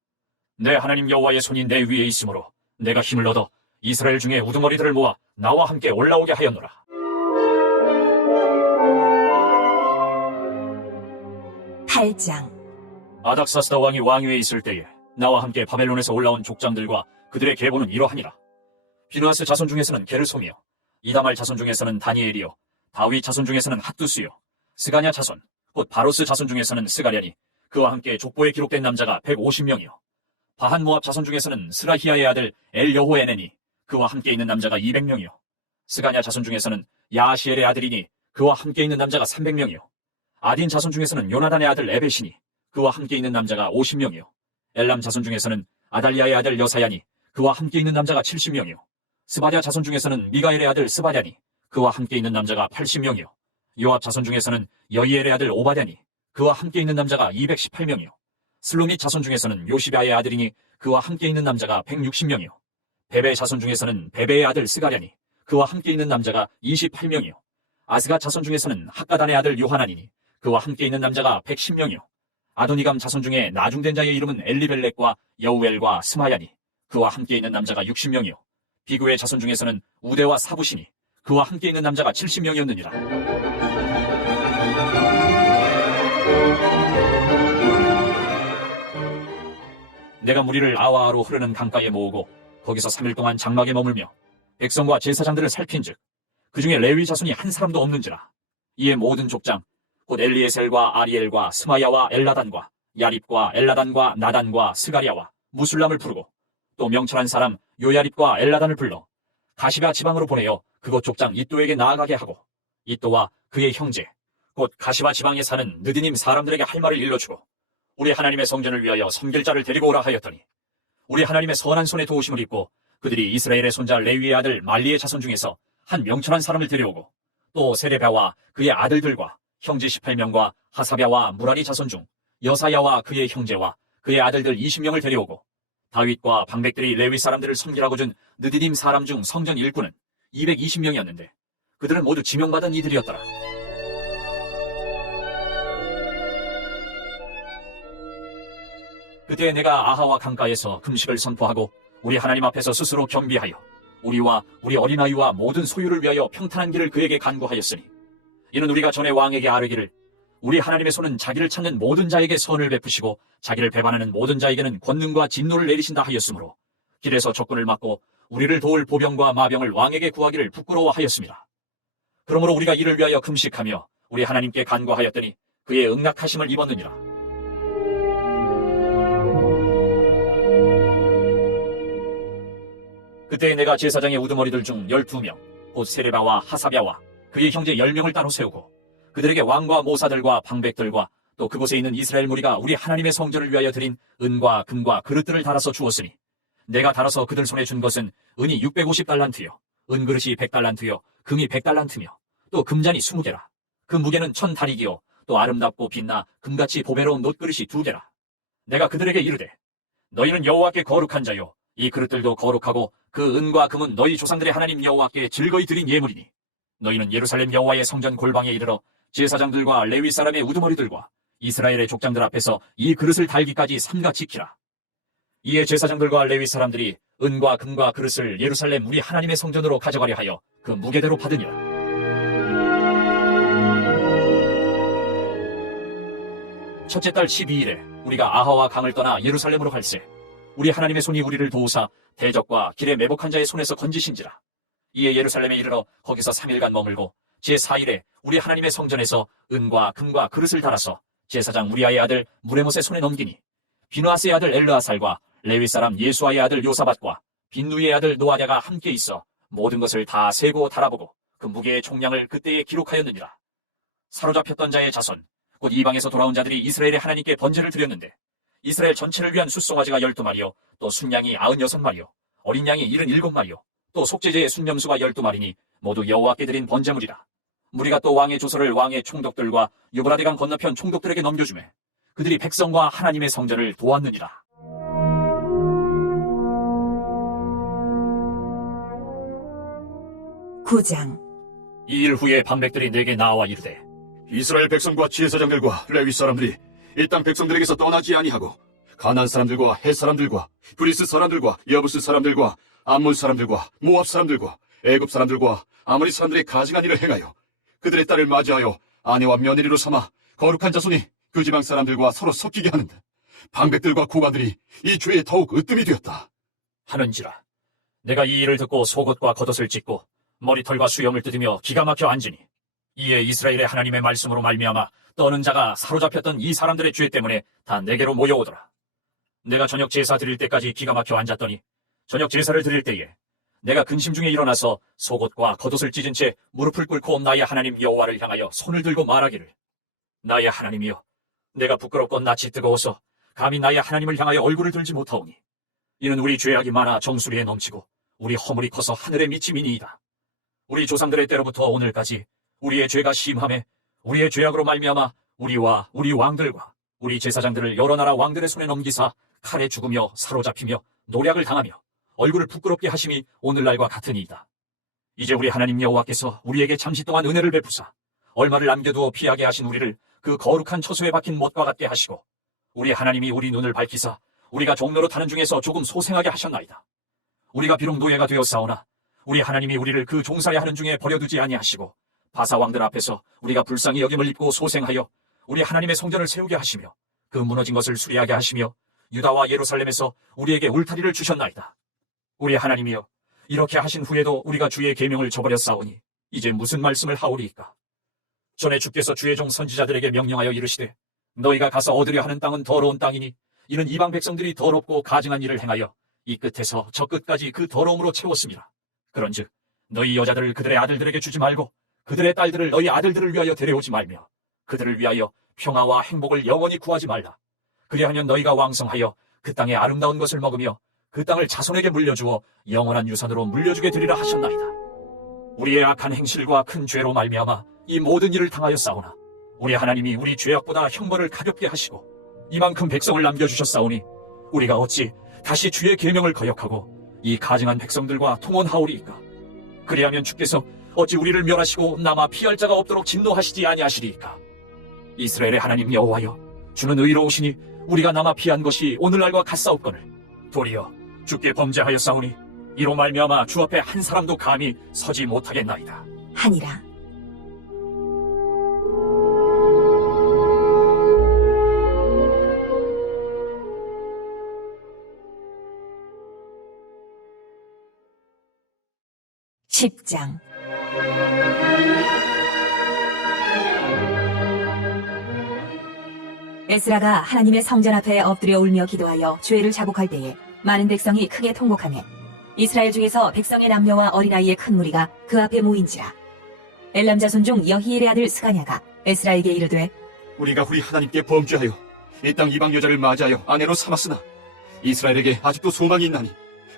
내 하나님 여호와의 손이 내 위에 있으므로 내가 힘을 얻어 이스라엘 중에 우두머리들을 모아 나와 함께 올라오게 하였노라. (8장) 아닥사스다 왕이 왕위에 있을 때에 나와 함께 바벨론에서 올라온 족장들과 그들의 계보는 이러하니라. 비느하스 자손 중에서는 게르솜이요 이다말 자손 중에서는 다니엘이요 다윗 자손 중에서는 핫두스요 스가냐 자손 곧 바로스 자손 중에서는 스가랴니 그와 함께 족보에 기록된 남자가 150명이요 바한 모압 자손 중에서는 스라히야의 아들 엘여호에네니 그와 함께 있는 남자가 200명이요 스가냐 자손 중에서는 야시엘의 아들이니 그와 함께 있는 남자가 300명이요 아딘 자손 중에서는 요나단의 아들 에벳이니 그와 함께 있는 남자가 50명이요. 엘람 자손 중에서는 아달리아의 아들 여사야니 그와 함께 있는 남자가 70명이요. 스바랴 자손 중에서는 미가엘의 아들 스바랴니 그와 함께 있는 남자가 80명이요. 요압 자손 중에서는 여이엘의 아들 오바댜니 그와 함께 있는 남자가 218명이요. 슬로밋 자손 중에서는 요시바의 아들이니 그와 함께 있는 남자가 160명이요. 베베 자손 중에서는 베베의 아들 스가랴니 그와 함께 있는 남자가 28명이요. 아스가 자손 중에서는 학가단의 아들 요하나니니 그와 함께 있는 남자가 110명이요. 아도니감 자손 중에 나중된 자의 이름은 엘리벨렉과 여우엘과 스마야니 그와 함께 있는 남자가 60명이요. 비구의 자손 중에서는 우데와 사부시니 그와 함께 있는 남자가 70명이었느니라. 내가 무리를 아와로 흐르는 강가에 모으고 거기서 3일 동안 장막에 머물며 백성과 제사장들을 살핀즉 그 중에 레위 자손이 한 사람도 없는지라. 이에 모든 족장 곧 엘리에셀과 아리엘과 스마야와 엘라단과 야립과 엘라단과 나단과 스가랴와 무술람을 부르고 또 명철한 사람 요야립과 엘라단을 불러 가시바 지방으로 보내어 그곳 족장 이또에게 나아가게 하고 이또와 그의 형제 곧 가시바 지방에 사는 느디님 사람들에게 할 말을 일러주고 우리 하나님의 성전을 위하여 섬길 자를 데리고 오라 하였더니 우리 하나님의 선한 손에 도우심을 입고 그들이 이스라엘의 손자 레위의 아들 말리의 자손 중에서 한 명철한 사람을 데려오고 또 세레랴와 그의 아들들과 형제 18명과 하사랴와 무라리 자손 중 여사야와 그의 형제와 그의 아들들 20명을 데려오고 다윗과 방백들이 레위 사람들을 섬기라고 준 느디님 사람 중 성전 일꾼은 220명이었는데 그들은 모두 지명받은 이들이었더라. 그때 내가 아하와 강가에서 금식을 선포하고 우리 하나님 앞에서 스스로 겸비하여 우리와 우리 어린아이와 모든 소유를 위하여 평탄한 길을 그에게 간구하였으니 이는 우리가 전에 왕에게 아뢰기를 우리 하나님의 손은 자기를 찾는 모든 자에게 선을 베푸시고 자기를 배반하는 모든 자에게는 권능과 진노를 내리신다 하였으므로 길에서 적군을 막고 우리를 도울 보병과 마병을 왕에게 구하기를 부끄러워하였습니다. 그러므로 우리가 이를 위하여 금식하며 우리 하나님께 간구하였더니 그의 응낙하심을 입었느니라. 그때 내가 제사장의 우두머리들 중 12명 곧 세레바와 하사랴와 그의 형제 10명을 따로 세우고 그들에게 왕과 모사들과 방백들과 또 그곳에 있는 이스라엘 무리가 우리 하나님의 성전을 위하여 드린 은과 금과 그릇들을 달아서 주었으니 내가 달아서 그들 손에 준 것은 은이 650달란트요 은그릇이 100달란트요 금이 100달란트며 또 금잔이 20개라. 그 무게는 1000다리기요 또 아름답고 빛나 금같이 보배로운 놋그릇이 2개라. 내가 그들에게 이르되 너희는 여호와께 거룩한 자요 이 그릇들도 거룩하고 그 은과 금은 너희 조상들의 하나님 여호와께 즐거이 드린 예물이니 너희는 예루살렘 여호와의 성전 골방에 이르러 제사장들과 레위 사람의 우두머리들과 이스라엘의 족장들 앞에서 이 그릇을 달기까지 삼가 지키라. 이에 제사장들과 레위 사람들이 은과 금과 그릇을 예루살렘 우리 하나님의 성전으로 가져가려 하여 그 무게대로 받으니라. 첫째 달 12일에 우리가 아하와 강을 떠나 예루살렘으로 갈새 우리 하나님의 손이 우리를 도우사 대적과 길에 매복한 자의 손에서 건지신지라. 이에 예루살렘에 이르러 거기서 3일간 머물고 제4일에 우리 하나님의 성전에서 은과 금과 그릇을 달아서 제사장 우리아의 아들 무레못의 손에 넘기니 비누아스의 아들 엘르아살과 레위 사람 예수아의 아들 요사밧과 빈누이의 아들 노아랴가 함께 있어 모든 것을 다 세고 달아보고 그 무게의 총량을 그때에 기록하였느니라. 사로잡혔던 자의 자손 곧 이방에서 돌아온 자들이 이스라엘의 하나님께 번제를 드렸는데 이스라엘 전체를 위한 숫송아지가 12마리요 또 순양이 96마리요 어린 양이 77마리요 또 속죄제의 순념수가 12마리니 모두 여호와께 드린 번제물이라. 무리가 또 왕의 조서를 왕의 총독들과 유브라데강 건너편 총독들에게 넘겨주매 그들이 백성과 하나님의 성전을 도왔느니라. 구장 이 일 후에 방백들이 내게 나와 이르되 이스라엘 백성과 제사장들과 레위 사람들이 이 땅 백성들에게서 떠나지 아니하고 가나안 사람들과 헷 사람들과 브리스 사람들과 여부스 사람들과 암몬 사람들과 모압 사람들과 애굽 사람들과 아모리 사람들의 가증한 일을 행하여 그들의 딸을 맞이하여 아내와 며느리로 삼아 거룩한 자손이 그 지방 사람들과 서로 섞이게 하는데 방백들과 고관들이 이 죄에 더욱 으뜸이 되었다 하는지라. 내가 이 일을 듣고 속옷과 겉옷을 찢고 머리털과 수염을 뜯으며 기가 막혀 앉으니 이에 이스라엘의 하나님의 말씀으로 말미암아 떠는 자가 사로잡혔던 이 사람들의 죄 때문에 다 내게로 모여오더라. 내가 저녁 제사 드릴 때까지 기가 막혀 앉았더니 저녁 제사를 드릴 때에 내가 근심 중에 일어나서 속옷과 겉옷을 찢은 채 무릎을 꿇고 나의 하나님 여호와를 향하여 손을 들고 말하기를 나의 하나님이여 내가 부끄럽고 낯이 뜨거워서 감히 나의 하나님을 향하여 얼굴을 들지 못하오니 이는 우리 죄악이 많아 정수리에 넘치고 우리 허물이 커서 하늘에 미침이니이다. 우리 조상들의 때로부터 오늘까지 우리의 죄가 심함에 우리의 죄악으로 말미암아 우리와 우리 왕들과 우리 제사장들을 여러 나라 왕들의 손에 넘기사 칼에 죽으며 사로잡히며 노략을 당하며 얼굴을 부끄럽게 하심이 오늘날과 같으니이다. 이제 우리 하나님 여호와께서 우리에게 잠시 동안 은혜를 베푸사 얼마를 남겨두어 피하게 하신 우리를 그 거룩한 처소에 박힌 못과 같게 하시고 우리 하나님이 우리 눈을 밝히사 우리가 종로로 타는 중에서 조금 소생하게 하셨나이다. 우리가 비록 노예가 되었사오나 우리 하나님이 우리를 그 종살이 하는 중에 버려두지 아니하시고 바사 왕들 앞에서 우리가 불쌍히 여김을 입고 소생하여 우리 하나님의 성전을 세우게 하시며 그 무너진 것을 수리하게 하시며 유다와 예루살렘에서 우리에게 울타리를 주셨나이다. 우리 하나님이여, 이렇게 하신 후에도 우리가 주의 계명을 저버렸사오니 이제 무슨 말씀을 하오리이까? 전에 주께서 주의 종 선지자들에게 명령하여 이르시되 너희가 가서 얻으려 하는 땅은 더러운 땅이니 이는 이방 백성들이 더럽고 가증한 일을 행하여 이 끝에서 저 끝까지 그 더러움으로 채웠습니다. 그런즉 너희 여자들을 그들의 아들들에게 주지 말고 그들의 딸들을 너희 아들들을 위하여 데려오지 말며 그들을 위하여 평화와 행복을 영원히 구하지 말라. 그리하면 너희가 왕성하여 그 땅의 아름다운 것을 먹으며 그 땅을 자손에게 물려주어 영원한 유산으로 물려주게 되리라 하셨나이다. 우리의 악한 행실과 큰 죄로 말미암아 이 모든 일을 당하였사오나 우리 하나님이 우리 죄악보다 형벌을 가볍게 하시고 이만큼 백성을 남겨주셨사오니 우리가 어찌 다시 주의 계명을 거역하고 이 가증한 백성들과 통혼하오리이까? 그리하면 주께서 어찌 우리를 멸하시고 남아 피할 자가 없도록 진노하시지 아니하시리이까? 이스라엘의 하나님 여호와여, 주는 의로우시니 우리가 남아 피한 것이 오늘날과 같사옵거늘 도리어 주께 범죄하였사오니 이로 말미암아 주 앞에 한 사람도 감히 서지 못하겠나이다 하니라. (10장) 에스라가 하나님의 성전 앞에 엎드려 울며 기도하여 죄를 자복할 때에 많은 백성이 크게 통곡하며 이스라엘 중에서 백성의 남녀와 어린아이의 큰 무리가 그 앞에 모인지라. 엘람 자손 중 여히엘의 아들 스가냐가 에스라에게 이르되 우리가 우리 하나님께 범죄하여 이 땅 이방 여자를 맞이하여 아내로 삼았으나 이스라엘에게 아직도 소망이 있나니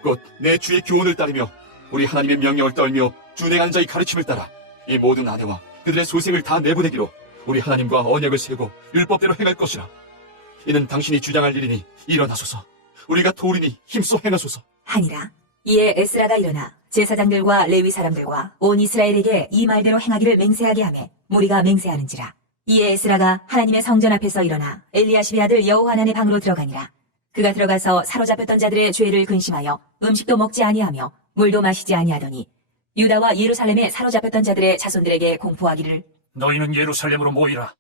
곧 내 주의 교훈을 따르며 우리 하나님의 명령을 떨며 준행한 자의 가르침을 따라 이 모든 아내와 그들의 소생을 다 내보내기로 우리 하나님과 언약을 세고 율법대로 행할 것이라. 이는 당신이 주장할 일이니 일어나소서. 우리가 도리니 힘써 행하소서 하니라. 이에 에스라가 일어나 제사장들과 레위 사람들과 온 이스라엘에게 이 말대로 행하기를 맹세하게 하며 무리가 맹세하는지라. 이에 에스라가 하나님의 성전 앞에서 일어나 엘리야십의 아들 여호하난의 방으로 들어가니라. 그가 들어가서 사로잡혔던 자들의 죄를 근심하여 음식도 먹지 아니하며 물도 마시지 아니하더니 유다와 예루살렘에 사로잡혔던 자들의 자손들에게 공포하기를 너희는 예루살렘으로 모이라.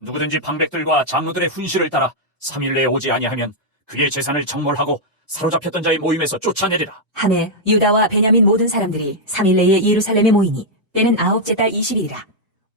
누구든지 방백들과 장로들의 훈시를 따라 3일 내에 오지 아니하면 그의 재산을 정몰하고 사로잡혔던 자의 모임에서 쫓아내리라. 하매 유다와 베냐민 모든 사람들이 3일 내에 예루살렘에 모이니 때는 9째 달 20일이라.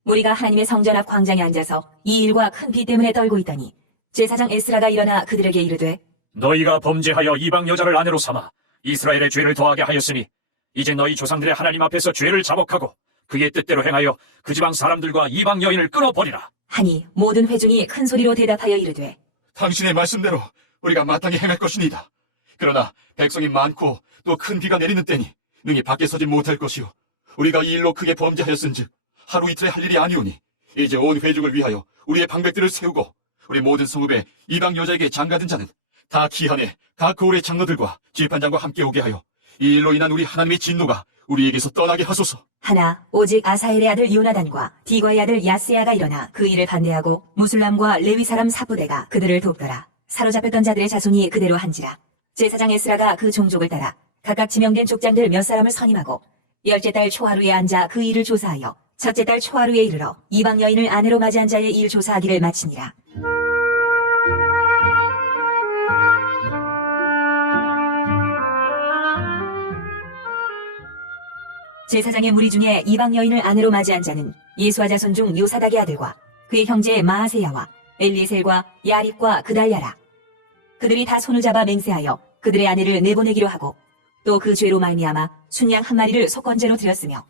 무리가 하나님의 성전 앞 광장에 앉아서 이 일과 큰 비 때문에 떨고 있더니 제사장 에스라가 일어나 그들에게 이르되 너희가 범죄하여 이방 여자를 아내로 삼아 이스라엘의 죄를 더하게 하였으니 이제 너희 조상들의 하나님 앞에서 죄를 자복하고 그의 뜻대로 행하여 그 지방 사람들과 이방 여인을 끊어버리라. 하니 모든 회중이 큰 소리로 대답하여 이르되 당신의 말씀대로 우리가 마땅히 행할 것이니이다. 그러나 백성이 많고 또 큰 비가 내리는 때니 능히 밖에 서지 못할 것이요 우리가 이 일로 크게 범죄하였은즉 하루 이틀에 할 일이 아니오니 이제 온 회중을 위하여 우리의 방백들을 세우고 우리 모든 성읍에 이방 여자에게 장가든 자는 다 기한에 각 거울의 장로들과 재판장과 함께 오게 하여 이 일로 인한 우리 하나님의 진노가 우리에게서 떠나게 하소서. 하나 오직 아사엘의 아들 요나단과 디과의 아들 야스야가 일어나 그 일을 반대하고 무술람과 레위 사람 사부대가 그들을 돕더라. 사로잡혔던 자들의 자손이 그대로 한지라. 제사장 에스라가 그 종족을 따라 각각 지명된 족장들 몇 사람을 선임하고 10째 달 초하루에 앉아 그 일을 조사하여 첫째 달 초하루에 이르러 이방 여인을 아내로 맞이한 자의 일 조사하기를 마치니라. 제사장의 무리 중에 이방 여인을 아내로 맞이한 자는 예수와 자손 중 요사닥의 아들과 그의 형제 마아세야와 엘리에셀과 야립과 그달랴라. 그들이 다 손을 잡아 맹세하여 그들의 아내를 내보내기로 하고 또 그 죄로 말미암아 순양 한 마리를 속건제로 드렸으며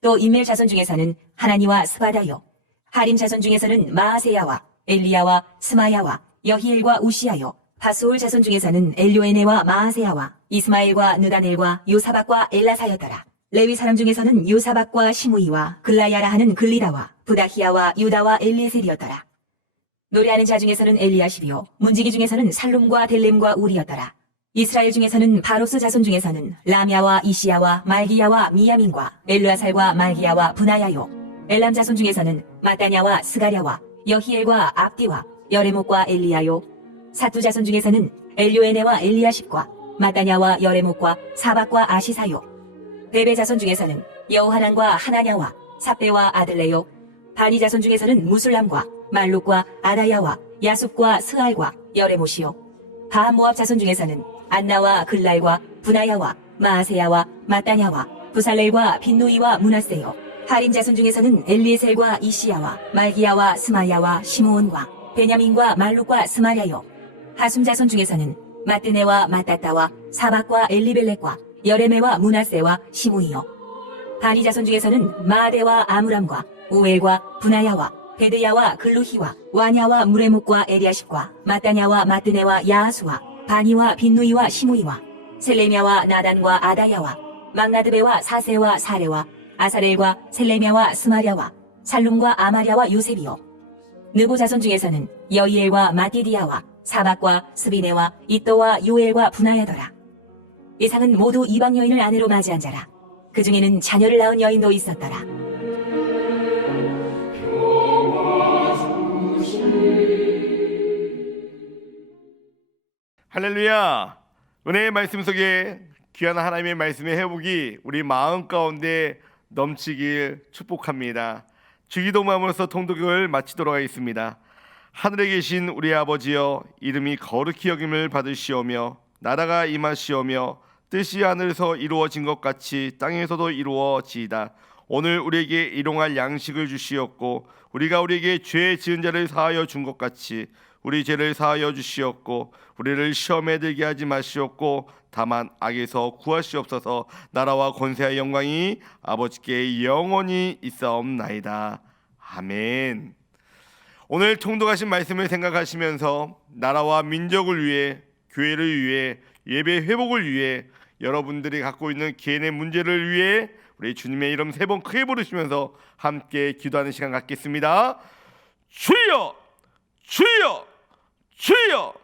또 인멜 자손 중에서는 하나니와 스바다요 하림 자손 중에서는 마아세야와 엘리야와 스마야와 여히엘과 우시야요. 파수올 자손 중에서는 엘요에네와 마아세야와 이스마엘과 느다넬과 요사박과 엘라사였더라. 레위 사람 중에서는 요사박과 시므이와 글라야라 하는 글리다와 부다히야와 유다와 엘리에셀이었더라. 노래하는 자 중에서는 엘리야십이요 문지기 중에서는 살룸과 델렘과 우리였더라. 이스라엘 중에서는 바로스 자손 중에서는 라미아와 이시야와 말기야와 미야민과 엘르아살과 말기야와 분하야요. 엘람 자손 중에서는 마따냐와 스가랴와 여히엘과 압디와 여레목과 엘리야요. 사투 자손 중에서는 엘요에네와 엘리야십과 마따냐와 여레목과 사박과 아시사요. 베베 자손 중에서는 여호하난과 하나냐와 삽베와 아들레요. 바니 자손 중에서는 무술람과 말룩과 아다야와 야숲과 스알과 여레못이요. 바모압 자손 중에서는 안나와 글랄과 분하야와 마아세야와 마따냐와 부살렐과 빈누이와 문하세요. 하림 자손 중에서는 엘리에셀과 이시야와 말기야와 스마야와 시므온과 베냐민과 말룩과 스마랴요. 하숨 자손 중에서는 마뜨네와 마따따와 사박과 엘리벨렉과 여레메와 문하세와 시므이요. 바니 자손 중에서는 마아데와 아므람과 우엘과 분하야와 베드야와 글루히와 와냐와 무레목과 에리아십과 마따냐와 마뜨네와 야하수와 바니와 빈누이와 시므이와 셀레미아와 나단과 아다야와 막나드베와 사세와 사레와 아사렐과 셀레미아와 스마랴와 살룸과 아마랴와 요셉이요. 느보 자손 중에서는 여이엘과 마띠디야와 사박과 스비네와 이또와 요엘과 분하야더라. 이상은 모두 이방 여인을 아내로 맞이한 자라. 그 중에는 자녀를 낳은 여인도 있었더라. 할렐루야. 은혜의 말씀 속에 귀한 하나님의 말씀의 회복이 우리 마음 가운데 넘치길 축복합니다. 주기도문으로서 통독을 마치도록 하겠습니다. 하늘에 계신 우리 아버지여, 이름이 거룩히 여김을 받으시오며 나라가 임하시오며 뜻이 하늘에서 이루어진 것 같이 땅에서도 이루어지이다. 오늘 우리에게 일용할 양식을 주시옵고 우리가 우리에게 죄 지은 자를 사하여 준 것 같이 우리 죄를 사하여 주시옵고 우리를 시험에 들게 하지 마시옵고 다만 악에서 구하시옵소서. 나라와 권세와 영광이 아버지께 영원히 있사옵나이다. 아멘. 오늘 통독하신 말씀을 생각하시면서 나라와 민족을 위해, 교회를 위해, 예배 회복을 위해, 여러분들이 갖고 있는 개인의 문제를 위해 우리 주님의 이름 3번 크게 부르시면서 함께 기도하는 시간 갖겠습니다. 주여, 주여, 주여.